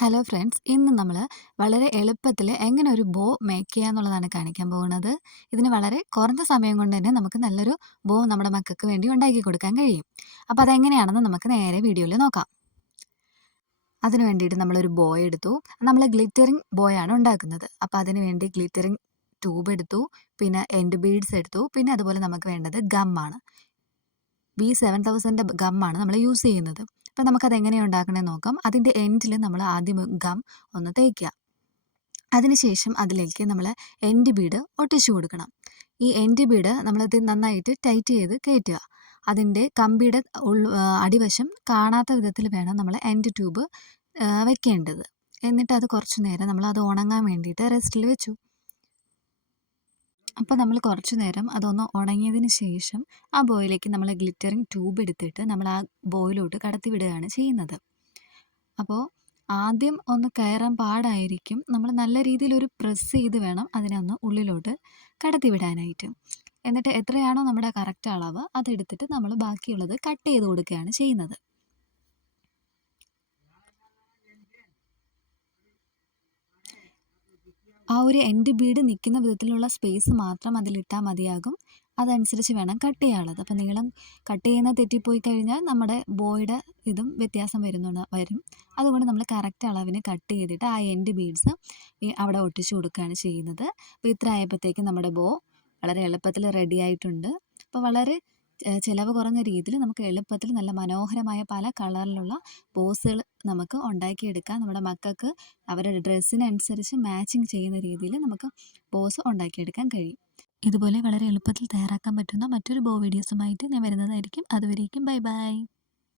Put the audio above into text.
Hello friends, ഇന്ന് നമ്മൾ വളരെ എളുപ്പത്തിൽ എങ്ങനെ ഒരു ബോ മേക്ക് ചെയ്യുക എന്നുള്ളതാണ് കാണിക്കാൻ പോകുന്നത്. ഇതിന് വളരെ കുറഞ്ഞ സമയം കൊണ്ട് തന്നെ നമുക്ക് നല്ലൊരു ബോ നമ്മുടെ മക്കൾക്ക് വേണ്ടി ഉണ്ടാക്കി കൊടുക്കാൻ കഴിയും. അപ്പോൾ അതെങ്ങനെയാണെന്ന് നമുക്ക് നേരെ വീഡിയോയിൽ നോക്കാം. അതിന് വേണ്ടിയിട്ട് നമ്മളൊരു ബോ എടുത്തു. നമ്മൾ ഗ്ലിറ്ററിങ് ബോയാണ് ഉണ്ടാക്കുന്നത്. അപ്പോൾ അതിന് വേണ്ടി ഗ്ലിറ്ററിങ് ട്യൂബ് എടുത്തു, പിന്നെ എൻഡ് ബീഡ്സ് എടുത്തു, പിന്നെ അതുപോലെ നമുക്ക് വേണ്ടത് ഗമ്മാണ്. B7000 ഗമ്മാണ് നമ്മൾ യൂസ് ചെയ്യുന്നത്. അപ്പോൾ നമുക്കത് എങ്ങനെയാണ് ഉണ്ടാക്കണമെന്ന് നോക്കാം. അതിൻ്റെ എൻഡിൽ നമ്മൾ ആദ്യം ഗം ഒന്ന് തേക്കുക. അതിനുശേഷം അതിലേക്ക് നമ്മൾ എൻഡ് ബീഡ് ഒട്ടിച്ചു കൊടുക്കണം. ഈ എൻഡ് ബീഡ് നമ്മളത് നന്നായിട്ട് ടൈറ്റ് ചെയ്ത് കയറ്റുക. അതിൻ്റെ കമ്പിയുടെ അടിവശം കാണാത്ത വിധത്തിൽ വേണം നമ്മൾ എൻഡ് ട്യൂബ് വെക്കേണ്ടത്. എന്നിട്ട് അത് കുറച്ച് നേരം നമ്മൾ അത് ഉണങ്ങാൻ വേണ്ടിയിട്ട് റെസ്റ്റിൽ വെച്ചു. അപ്പോൾ നമ്മൾ കുറച്ച് നേരം അതൊന്ന് ഉണങ്ങിയതിന് ശേഷം ആ ബോയിലേക്ക് നമ്മൾ ഗ്ലിറ്ററിങ് ട്യൂബ് എടുത്തിട്ട് നമ്മൾ ആ ബോയിലോട്ട് കടത്തി വിടുകയാണ് ചെയ്യുന്നത്. അപ്പോൾ ആദ്യം ഒന്ന് കയറാൻ പാടായിരിക്കും. നമ്മൾ നല്ല രീതിയിലൊരു പ്രസ് ചെയ്ത് വേണം അതിനെ ഒന്ന് ഉള്ളിലോട്ട് കടത്തി വിടാനായിട്ട്. എന്നിട്ട് എത്രയാണോ നമ്മുടെ കറക്റ്റ് അളവ് അതെടുത്തിട്ട് നമ്മൾ ബാക്കിയുള്ളത് കട്ട് ചെയ്ത് കൊടുക്കുകയാണ് ചെയ്യുന്നത്. ആ ഒരു എൻഡ് ബീഡ് നിൽക്കുന്ന വിധത്തിലുള്ള സ്പേസ് മാത്രം അതിലിട്ടാൽ മതിയാകും. അതനുസരിച്ച് വേണം കട്ട് ചെയ്യാനുള്ളത്. അപ്പോൾ നീളം കട്ട് ചെയ്യുന്നത് തെറ്റിപ്പോയി കഴിഞ്ഞാൽ നമ്മുടെ ബോയുടെ ഇതും വ്യത്യാസം വരും. അതുകൊണ്ട് നമ്മൾ കറക്റ്റ് അളവിന് കട്ട് ചെയ്തിട്ട് ആ എൻഡ് ബീഡ്സ് അവിടെ ഒട്ടിച്ചു കൊടുക്കുകയാണ് ചെയ്യുന്നത്. അപ്പോൾ ഇത്ര ആയപ്പോഴത്തേക്കും നമ്മുടെ ബോ വളരെ എളുപ്പത്തിൽ റെഡി ആയിട്ടുണ്ട്. അപ്പോൾ വളരെ ചിലവ് കുറഞ്ഞ രീതിയിൽ നമുക്ക് എളുപ്പത്തിൽ നല്ല മനോഹരമായ പല കളറിലുള്ള ബോസുകൾ നമുക്ക് ഉണ്ടാക്കിയെടുക്കാം. നമ്മുടെ മക്കൾക്ക് അവരുടെ ഡ്രസ്സിനനുസരിച്ച് മാച്ചിങ് ചെയ്യുന്ന രീതിയിൽ നമുക്ക് ബോസ് ഉണ്ടാക്കിയെടുക്കാൻ കഴിയും. ഇതുപോലെ വളരെ എളുപ്പത്തിൽ തയ്യാറാക്കാൻ പറ്റുന്ന മറ്റൊരു ബോ വീഡിയോസുമായിട്ട് ഞാൻ വരുന്നതായിരിക്കും. അതുവരേക്കും ബൈ ബൈ.